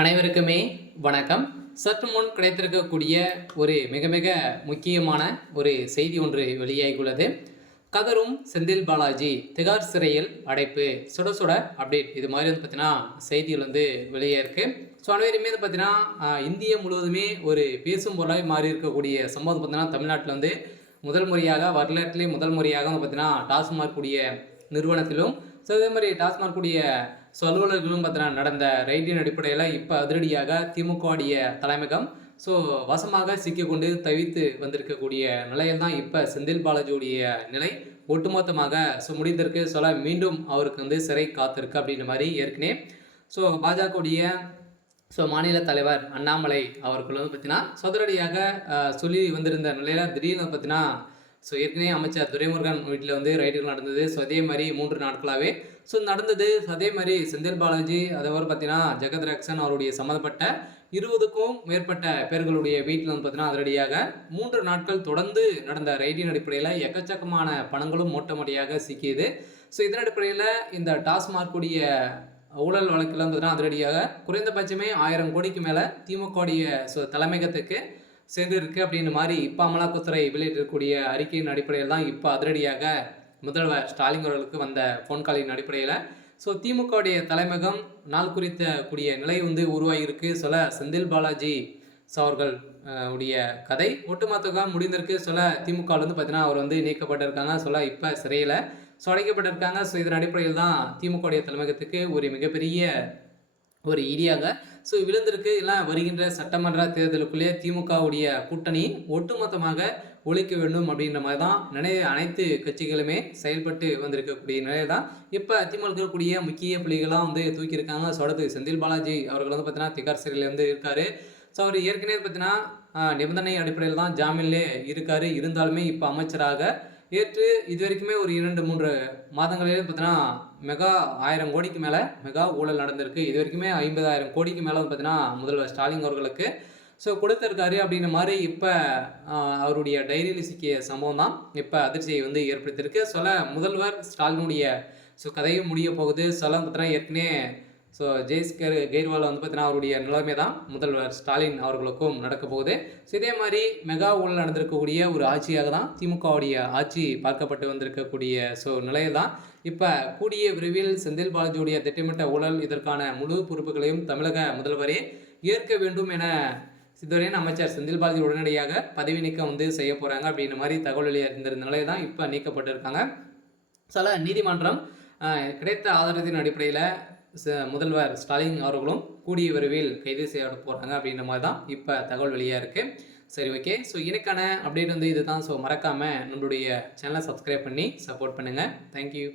அனைவருக்குமே வணக்கம். சற்று முன் கிடைத்திருக்கக்கூடிய ஒரு மிக மிக முக்கியமான ஒரு செய்தி ஒன்று வெளியாகியுள்ளது. கதரும் செந்தில் பாலாஜி திகார் சிறையில் அடைப்பு, சுட சுட அப்டேட். இது மாதிரி வந்து பார்த்தீங்கன்னா செய்திகள் வந்து வெளியே இருக்கு. ஸோ அனைவருமே வந்து பார்த்தீங்கன்னா இந்திய முழுவதுமே ஒரு பேசும் பொருளாக மாறி இருக்கக்கூடிய சம்பவம் பார்த்தீங்கன்னா தமிழ்நாட்டில் வந்து முதல் முறையாக வரலாற்றிலே முதல் முறையாக வந்து பார்த்தீங்கன்னா டாஸ்மாக் கூடிய நிறுவனத்திலும், ஸோ அதே மாதிரி டாஸ்மாக் கூடிய அலுவலர்களும் பார்த்தீங்கன்னா நடந்த ரைடின் அடிப்படையில் இப்போ அதிரடியாக திமுகவுடைய தலைமையகம் ஸோ வசமாக சிக்கிக்கொண்டு தவித்து வந்திருக்கக்கூடிய நிலையில் தான் இப்போ செந்தில் பாலாஜியுடைய நிலை ஒட்டுமொத்தமாக முடிந்திருக்கு. சொல்ல மீண்டும் அவருக்கு வந்து சிறை காத்திருக்கு அப்படின்ற மாதிரி ஏற்கனவே பாஜகவுடைய மாநில தலைவர் அண்ணாமலை அவர்கள் வந்து பார்த்தீங்கன்னா சதுரடியாக சொல்லி வந்திருந்த நிலையில் திடீர்னு பார்த்தீங்கன்னா ஏற்கனவே அமைச்சர் துரைமுருகன் வீட்டில் வந்து ரைடுகள் நடந்தது. அதே மாதிரி 3 நாட்களாகவே நடந்தது. அதே மாதிரி செந்தில் பாலாஜி அதேமாதிரி பார்த்தீங்கன்னா ஜெகத் ரக்ஷன் அவருடைய சம்மந்தப்பட்ட 20க்கும் மேற்பட்ட பேர்களுடைய வீட்டில் வந்து பார்த்தீங்கன்னா அதிரடியாக 3 நாட்கள் தொடர்ந்து நடந்த ரைடின் அடிப்படையில் எக்கச்சக்கமான பணங்களும் மூட்டமடியாக சிக்கியது. இதன் அடிப்படையில் இந்த டாஸ்மார்க்குடைய ஊழல் வழக்கில் வந்து பார்த்தீங்கன்னா அதிரடியாக குறைந்தபட்சமே 1000 கோடிக்கு மேலே திமுகவுடைய தலைமையகத்துக்கு சேர்ந்திருக்கு அப்படின்ற மாதிரி இப்போ அமலாக்கத்துறை வெளியிட்டிருக்கக்கூடிய அறிக்கையின் அடிப்படையில் தான் இப்போ அதிரடியாக முதல்வர் ஸ்டாலின் அவர்களுக்கு வந்த ஃபோன் காலின் அடிப்படையில் திமுகவுடைய தலைமையகம் நாள் குறித்த கூடிய நிலை வந்து உருவாகியிருக்கு. செந்தில் பாலாஜி அவர்கள் உடைய கதை ஒட்டுமொத்தமாக முடிந்திருக்கு. திமுகவில் வந்து பார்த்தீங்கன்னா அவர் வந்து நீக்கப்பட்டிருக்காங்க. இப்போ சிறையில் அடைக்கப்பட்டிருக்காங்க. இதன் அடிப்படையில் தான் திமுகவுடைய தலைமையகத்துக்கு ஒரு மிகப்பெரிய ஒரு இடியாக விழுந்திருக்கு. எல்லாம் வருகின்ற சட்டமன்ற தேர்தலுக்குள்ளே திமுகவுடைய கூட்டணி ஒட்டுமொத்தமாக ஒழிக்க வேண்டும் அப்படின்ற மாதிரி தான் அனைத்து கட்சிகளுமே செயல்பட்டு வந்திருக்கக்கூடிய நிலையில் தான் இப்போ திமுக இருக்கக்கூடிய முக்கிய புள்ளிகளாக வந்து தூக்கியிருக்காங்க. அடுத்து செந்தில் பாலாஜி அவர்கள் வந்து பார்த்தீங்கன்னா திகார் சிறையில் வந்து இருக்கார். அவர் ஏற்கனவே பார்த்தீங்கன்னா நிபந்தனை அடிப்படையில் தான் ஜாமீன்லே இருக்கார். இருந்தாலுமே இப்போ அமைச்சராக ஏற்று இது வரைக்குமே ஒரு 2-3 மாதங்களிலே பார்த்தீங்கன்னா மெகா 1000 கோடிக்கு மேலே மெகா ஊழல் நடந்திருக்கு. இது வரைக்குமே 50,000 கோடிக்கு மேலே வந்து பார்த்தீங்கன்னா முதல்வர் ஸ்டாலின் அவர்களுக்கு கொடுத்துருக்காரு அப்படின்ற மாதிரி இப்போ அவருடைய டைரியில் சிக்கிய சம்பவம் தான் இப்போ அதிர்ச்சியை வந்து ஏற்படுத்தியிருக்கு. முதல்வர் ஸ்டாலினுடைய கதையும் முடிய போகுது. பார்த்தீங்கன்னா ஏற்கனவே ஜெய்ஸ் கெய்ர்வால் வந்து பார்த்தீங்கன்னா அவருடைய நிலைமை தான் முதல்வர் ஸ்டாலின் அவர்களுக்கும் நடக்க போகுது. இதே மாதிரி மெகா ஊழல் நடந்திருக்கக்கூடிய ஒரு ஆட்சியாக தான் திமுகவுடைய ஆட்சி பார்க்கப்பட்டு வந்திருக்கக்கூடிய நிலையில் தான் இப்போ கூடிய விரைவில் செந்தில் பாலாஜியுடைய திட்டமிட்ட ஊழல் இதற்கான முழு பொறுப்புகளையும் தமிழக முதல்வரே ஏற்க வேண்டும் என இதுவரையும் அமைச்சர் செந்தில் பாலாஜி உடனடியாக பதவி நீக்கம் வந்து செய்ய போகிறாங்க அப்படின்ற மாதிரி தகவல் வெளியிருந்திருந்த நிலையில் தான் இப்போ நீக்கப்பட்டிருக்காங்க. நீதிமன்றம் கிடைத்த ஆதாரத்தின் அடிப்படையில் முதல்வர் ஸ்டாலின் அவர்களும் கூடிய விரைவில் கைது செய்யப்பட போகிறாங்க அப்படின்ற மாதிரி தான் இப்போ தகவல் வெளியாக இருக்குது. சரி, ஓகே. எனக்கான அப்டேட் வந்து இது தான். மறக்காமல் நம்மளுடைய சேனலை சப்ஸ்கிரைப் பண்ணி சப்போர்ட் பண்ணுங்கள். தேங்க்யூ.